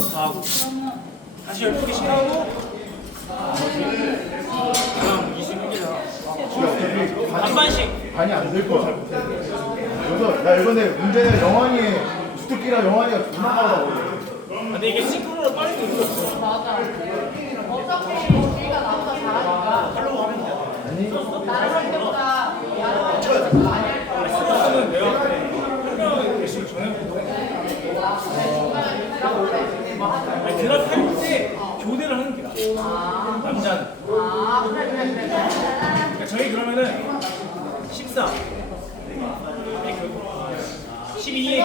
수업 다 하고 다시 12개씩 하고 그럼 21개야 반반씩 반이 안 될 거야. 그래서 나 이번에 문제는 영환이의 주특기랑 영환이가 존나 까다워. 근데 이게 싱크로로 빨리 거 맞아. 어차피 우리가 나보다 잘하니까. 하려고 하면 돼 아니 나를 할 때보다 나를 할 때보다 많이 할 거야. 스트레스는 내가 설명을 열심히 전해보고 아니 드랍 할때 교대를 하는 게 나아 남자는. 아, 그래, 그래, 그래. 그러니까 저희 그러면은 14 12에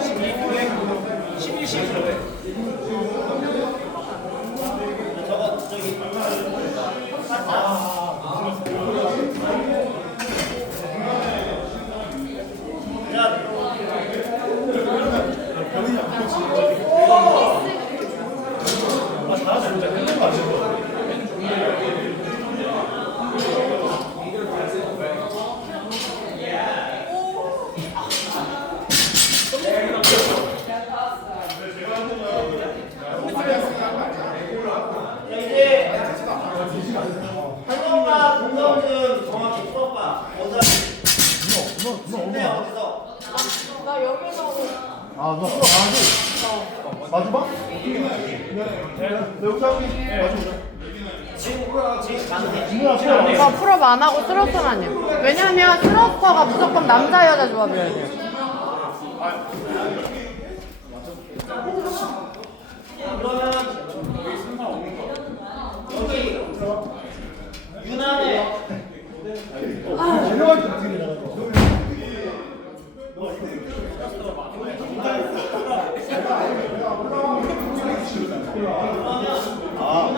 12에 11씩 그래 한동아 공동준 정확히 풀어봐. 어디서? 침대 어디서? 나 여기서 아너 수업 안 하지? 마주봐? 네, 여기 하기 마주보자. 지금 지금 가능해. 누나 수업 어, 풀업 안 하고 스러스만요. 왜냐면 스러스가 무조건 남자 여자 조합이어야 돼요. 그러면 여기 유난해. 바-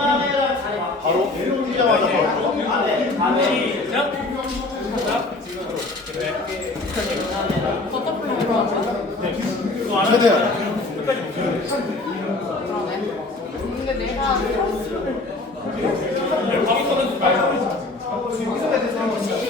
바로 뛰자마자 바로. 안돼 안돼. 시작 최대한. 근데 내가 자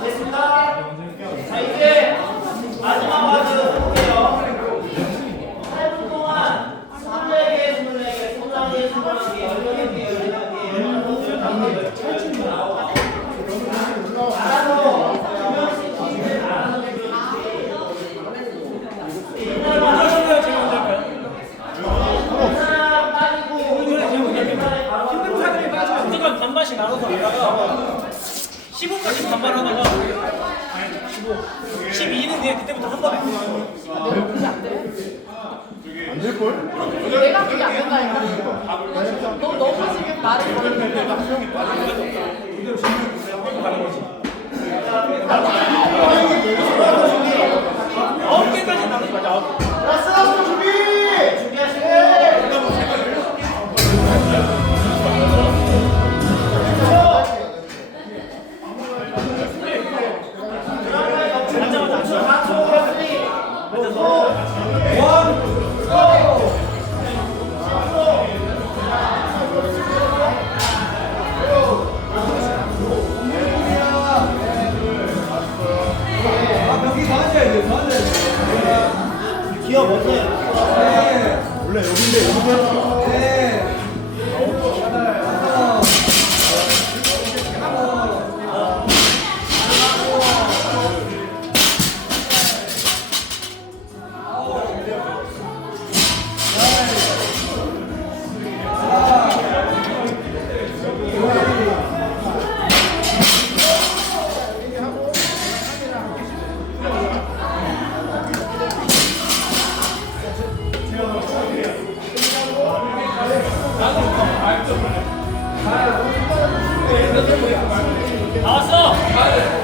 됐습니다. 자 이제 마지막 와드 볼게요. 8분 동안 24개, 24개, 소장이 21개, 18개, 18개, 18개, 18개, 알아서 먼저 할까요? 제가 먼저 할까요? 하나 빠지고 이번에 제가 먼저 할게요 힘든 사람이 빠지면 반반씩 나눠서 하다가 15까지 반반 하다가 아니 15 12는 그냥 그때부터 한 번에 안 될 걸? 내가 그게 안 된다니까. 너 너무 지금 말을 걸는데. 아홉 개까지 나누지 말자 아홉 개. 나왔어.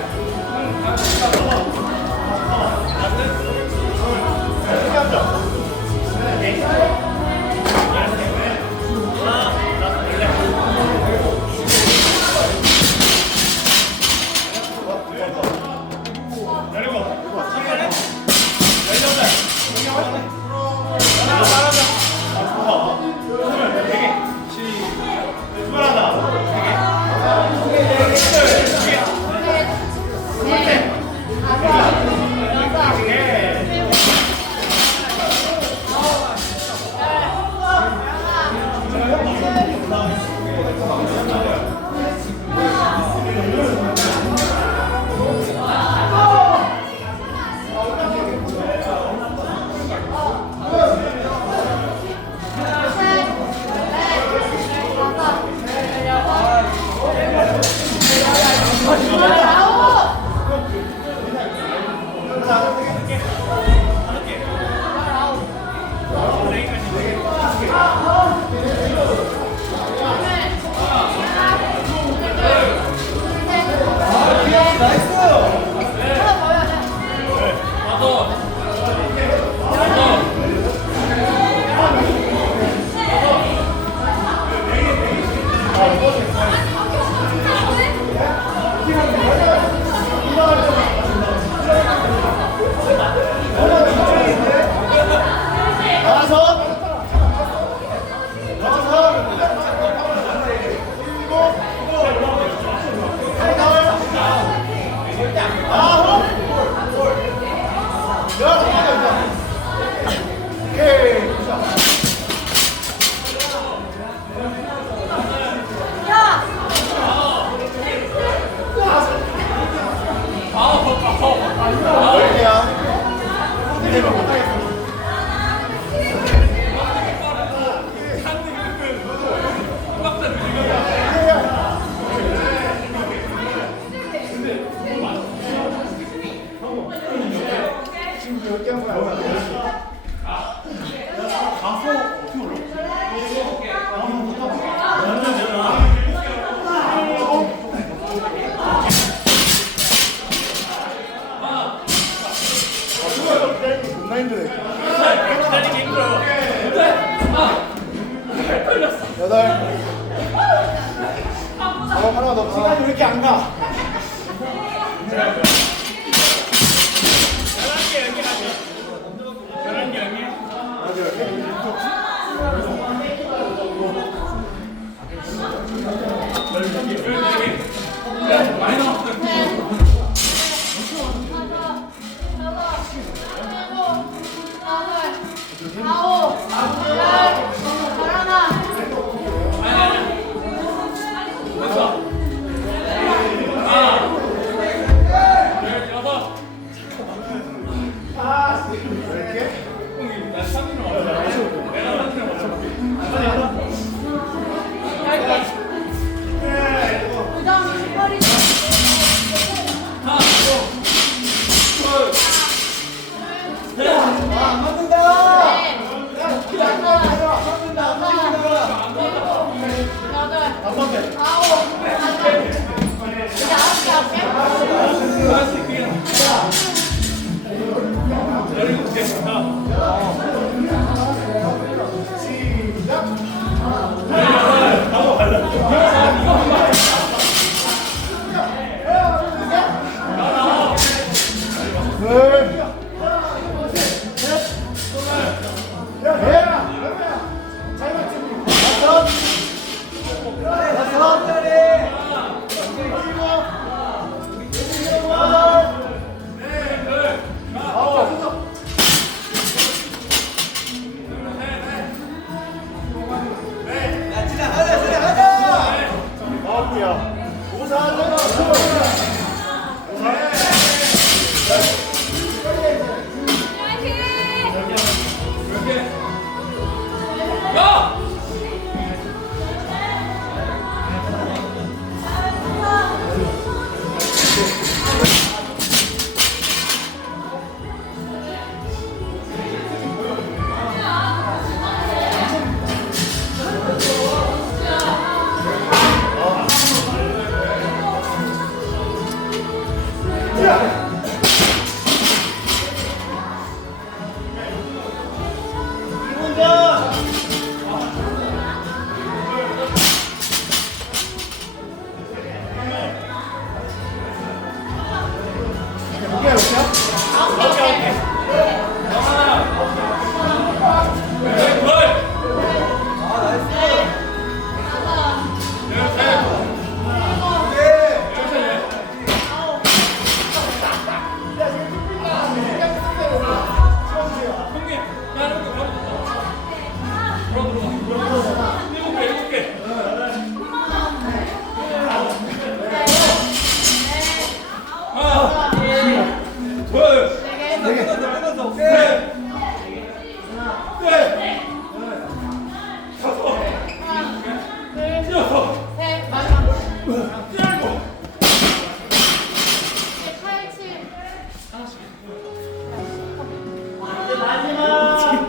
마지막.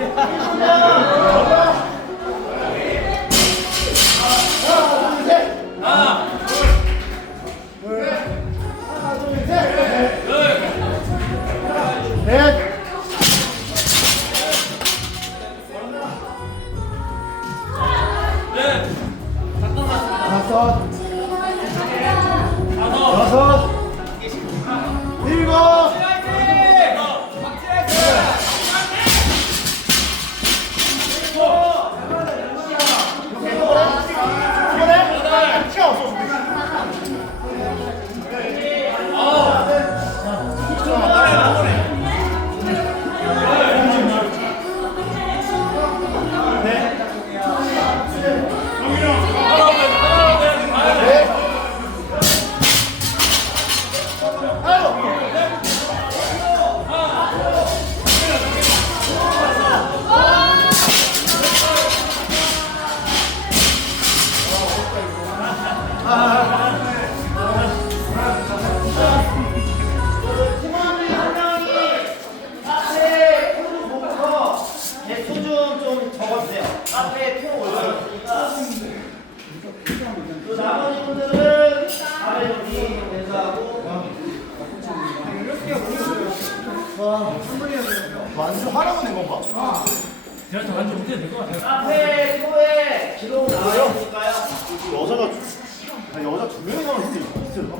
1분 제가 더 완전 못해도 될것 같아요. 앞에 표에 기록 나와 있으니까요. 여자가 두- 아니, 여자 두 명이 나올 수도 있을까?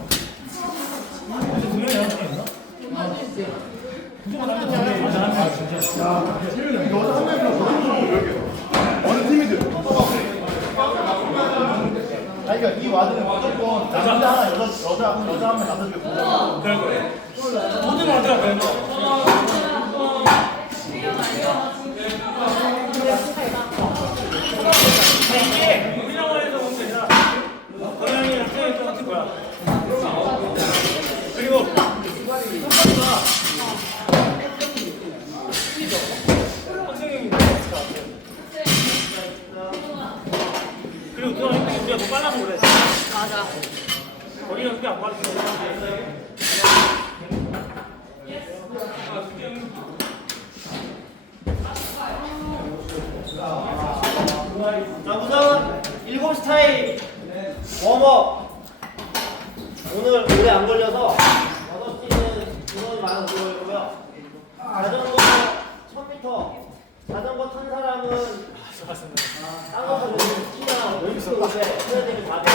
근데 두 명이 있나? 무조건 남자 두 명이 여자 한 명, 진짜. 여자 한 명이랑 여자 한 명이 몇 개야? 어느 팀이든. 아니 그러니까 이 와드는 무조건 남자 하나 여자 여자 여자 한명 남자 중에 보자. 그럴 거예요. 모든 와드가 그런 거. 자, 우선 일곱 스타일 웜업. 오늘 오래 안 걸려서 여섯 시는 인원이 많은 걸고요. 자전거 1000m. 자전거 탄 사람은 딴거 타고 키나 왼쪽 옆에 스웨딩이 다 돼.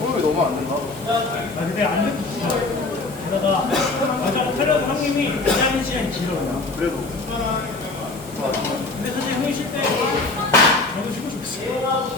호흡이 너무 안 된다. 아 근데 안 듣고 게다가 맞아 테러 형님이 굉장히 시간 길어요. 그래도. 근데 사실 형이 쉴때 저도 쉬고 싶어.